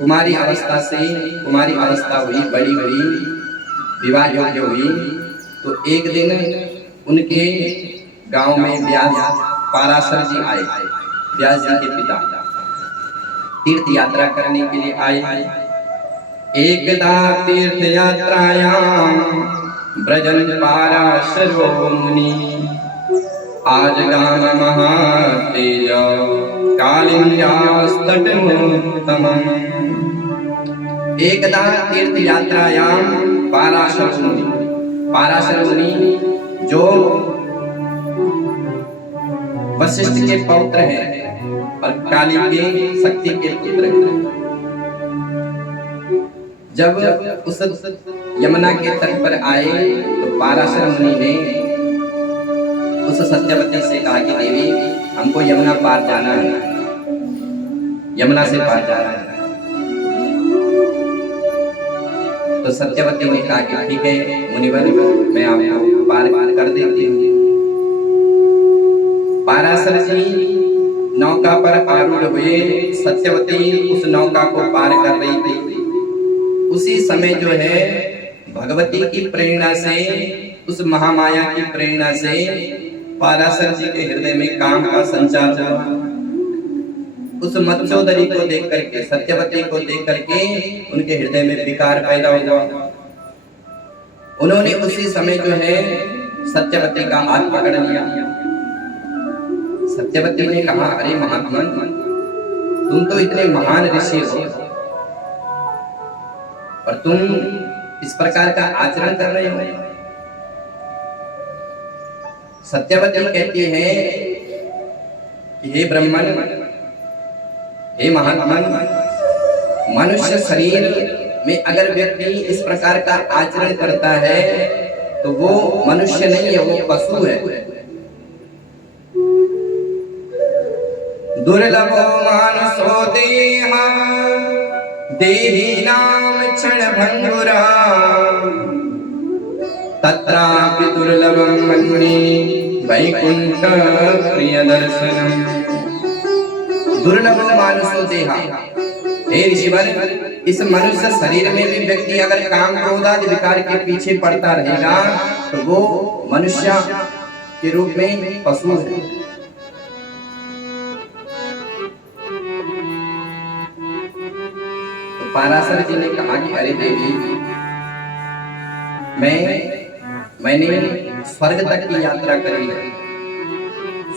कुमारी अवस्था हुई, बड़ी हुई, विवाह योग्य हुई। तो एक दिन उनके गांव में व्यास पाराशर जी आए। व्यास जी के पिता तीर्थ यात्रा करने के लिए आए। एकदा तीर्थ यात्रायां ब्रजन पाराशरो मुनि, आज गाम महातेज कालिंद्यास्तटोत्तमम्। एकदा तीर्थ यात्रायां पाराशर मुनि जो वशिष्ठ के पौत्र हैं और काली के शक्ति के पुत्र हैं, जब उस यमुना के तट पर आए तो पाराशर मुनि ने उस सत्यवती से कहा कि देवी, हमको यमुना पार जाना है, यमुना से पार जाना है। तो सत्यवती ने कहा कि ठीक है मुनिवर, मैं आपको पार कर देती हूँ। पाराशर जी नौका पर आरूढ़ हुए, सत्यवती उस नौका को पार कर रही थी। उसी समय जो है भगवती की प्रेरणा से, उस महामाया की प्रेरणा से पाराशर जी के हृदय में काम का संचार हुआ। उस मत्स्योदरी को देख करके, सत्यवती को देख करके उनके हृदय में विकार पैदा हुआ। उन्होंने उसी समय जो है सत्यवती का हाथ पकड़ लिया। सत्यवती ने कहा, अरे महात्मा, तुम तो इतने महान ऋषि हो और तुम इस प्रकार का आचरण कर रहे हो। सत्यवती कहती है कि हे ब्राह्मण, हे महात्मा, मनुष्य शरीर में अगर व्यक्ति इस प्रकार का आचरण करता है तो वो मनुष्य नहीं है, वो पशु है। दुर्लभो मानुषो देहा देहिनाम क्षण भंगुरा, तत्रापि दुर्लभं मन्ये वैकुंठ प्रिय दर्शनम्। दुर्लभो मानुषो देहा, हे ऋषिवर, इस मनुष्य शरीर में भी व्यक्ति अगर काम क्रोध आदि विकार के पीछे पड़ता रहेगा तो वो मनुष्य के रूप में पशु है। पाराशर जी ने कहा कि अरे देवी, मैंने स्वर्ग तक की यात्रा करी है,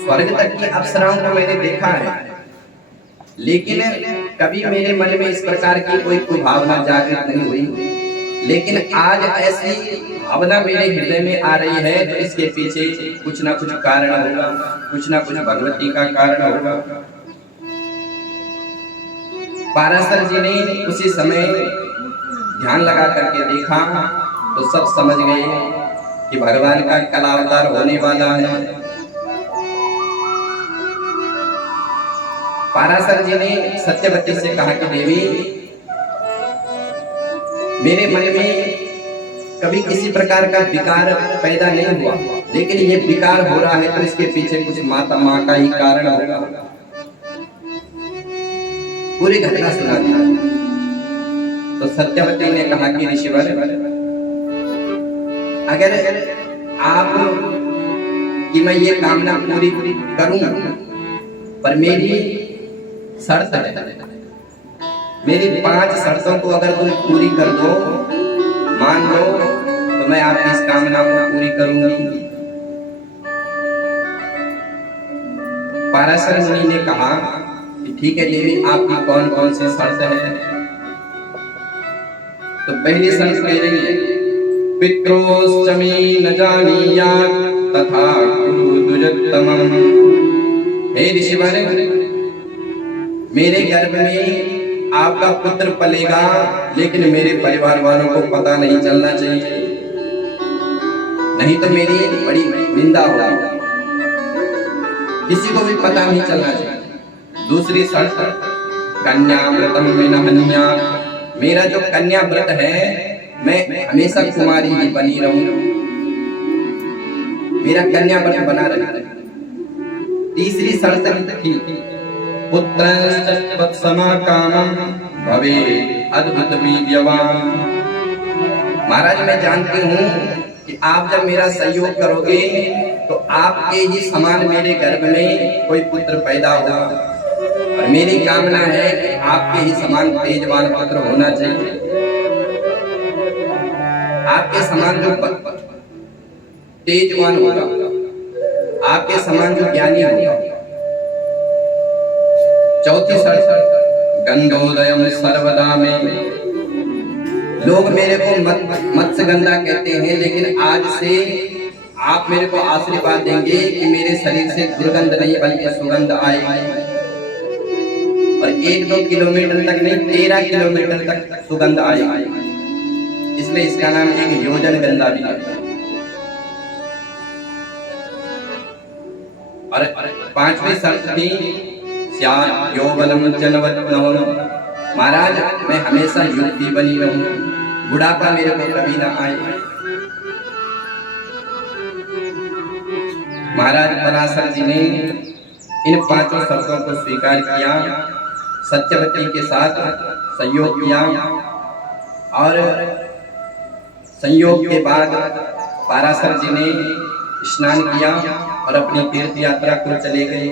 स्वर्ग तक की अप्सराओं को मैंने देखा है, लेकिन कभी मेरे मन में इस प्रकार की कोई भावना जागृत नहीं हुई। लेकिन आज ऐसी भावना मेरे हृदय में आ रही है तो इसके पीछे कुछ ना कुछ कारण होगा, कुछ ना कुछ भगवती का कारण होगा। पाराशर जी ने उसी समय ध्यान लगा करके देखा तो सब समझ गए कि भगवान का कलावतार होने वाला है। पाराशर जी ने सत्यवती से कहा कि देवी, मेरे मन में कभी किसी प्रकार का विकार पैदा नहीं हुआ, लेकिन ये विकार हो रहा है तो इसके पीछे कुछ माता माँ का ही कारण होगा। पूरी घटना सुना दी। तो सत्यवती ने कहा कि ऋषिवर, अगर आप कि मैं ये कामना पूरी करूंगा, पर मेरी शर्त है, मेरी 5 शर्तों को अगर तुम पूरी कर दो, मान लो, तो मैं आपकी इस कामना को पूरी करूंगी। पाराशर मुनि ने कहा कि ठीक है देवी, आपकी कौन कौन सी शर्त है? तो पहली शर्त कह रही है, पित्रोश्चमी न जानीयात् तथा कुरु दुजत्तमम्। हे ऋषिवर, मेरे गर्भ में आपका पुत्र पलेगा, लेकिन मेरे परिवार वालों को पता नहीं चलना चाहिए, नहीं तो मेरी बड़ी निंदा होगी, किसी को भी पता नहीं चलना चाहिए। दूसरी शर्त, कन्याव्रतम में न हन्यात्। मेरा जो कन्या व्रत है, मैं हमेशा कुमारी ही बनी रहूं, मेरा कन्या व्रत बना रहे। तीसरी शर्त थी पुत्रश्च तत्समाकामं भवेत् अद्भुत वीर्यवान। महाराज मैं जानती हूँ कि आप जब मेरा सहयोग करोगे तो आपके ही समान मेरे गर्भ में कोई पुत्र पैदा होगा, और मेरी कामना है कि आपके ही समान तेजवान पुत्र होना चाहिए। आपके समान जो तेजवान होगा, आपके समान जो ज्ञानी होगा। चौथी शर्त गंधोदयम सर्वदा में। लोग मेरे को मत्स्यगंधा कहते हैं, लेकिन आज से आप मेरे को आशीर्वाद देंगे कि मेरे शरीर से दुर्गंध नहीं बल्कि सुगंध आएगी, और 1-2 किलोमीटर तक नहीं 13 किलोमीटर तक सुगंध आएगी। इसलिए इसका नाम एक योजन गंधा भी है। और 5वीं शर्त थी स्यात् यौवनम जनवत्। महाराज मैं हमेशा युवती बनी रहूं, बुढ़ापा मेरे को कभी ना आए। महाराज पराशर जी ने इन 5 शर्तों को स्वीकार किया, सत्यवती के साथ संयोग किया, और संयोग के बाद पराशर जी ने स्नान किया और अपनी तीर्थ यात्रा को चले गए।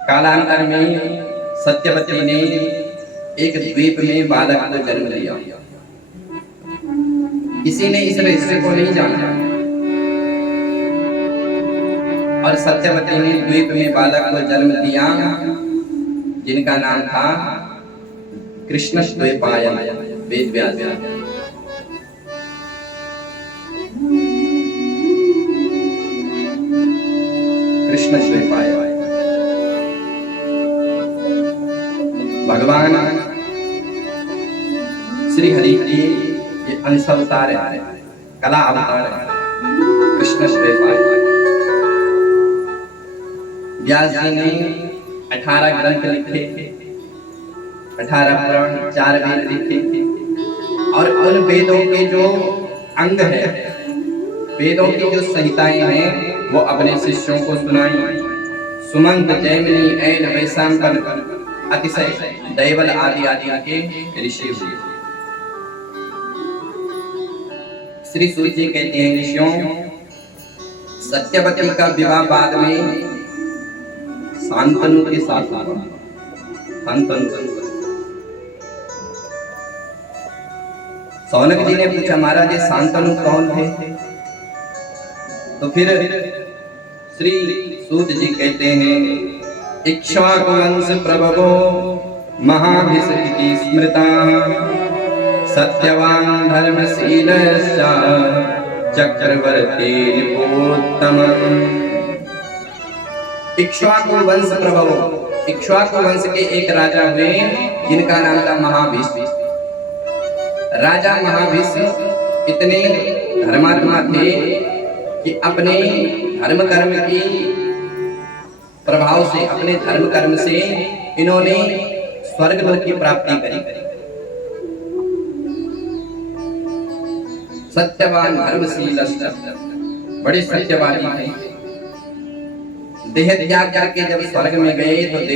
कालांतर में सत्यवती ने एक द्वीप में बालक को जन्म दिया। किसी ने इस रहस्य को नहीं जाना, और सत्यवती ने द्वीप में बालक को जन्म दिया जिनका नाम था कृष्णद्वैपायन वेदव्यास। कृष्णद्वैपायन भगवान श्री हरि की ये अंश अवतार है, कला अवतार है कृष्णद्वैपायन। व्यास जी ने 18 ग्रंथ लिखे, 18 पुराण, 4 वेद लिखे, और उन वेदों के जो अंग है, वेदों की जो संहिताएं हैं, वो अपने शिष्यों को सुनाई। सुमंत, जैमिनी, ऐन, वैशंपायन, अतिशय, दैवल आदि के ऋषि। श्री सूत जी कहते हैं, ऋषियों सत्यवती का विवाह बाद में शांतनु के साथ हुआ। सौनक जी ने पूछा, महाराज ये शांतनु कौन थे? तो फिर श्री सूत जी कहते हैं, इक्ष्वाकु वंश प्रभवो महाभिषिक्ति स्मृता सत्यवान धर्मशीलश्च चक्रवर्ती नृपोत्तमम्। इक्ष्वाकु वंश प्रभवो, इक्ष्वाकु वंश के एक राजा हुए जिनका नाम था महाभिषिक। राजा महाभिषिक इतने धर्मात्मा थे कि अपने धर्म कर्म की प्रभाव से, अपने धर्म कर्म से इन्होंने स्वर्ग लोक की प्राप्ति करी। सत्यवान धर्मशील, बड़े सत्यवादी थे। देह त्याग करके जब स्वर्ग में गए तो देव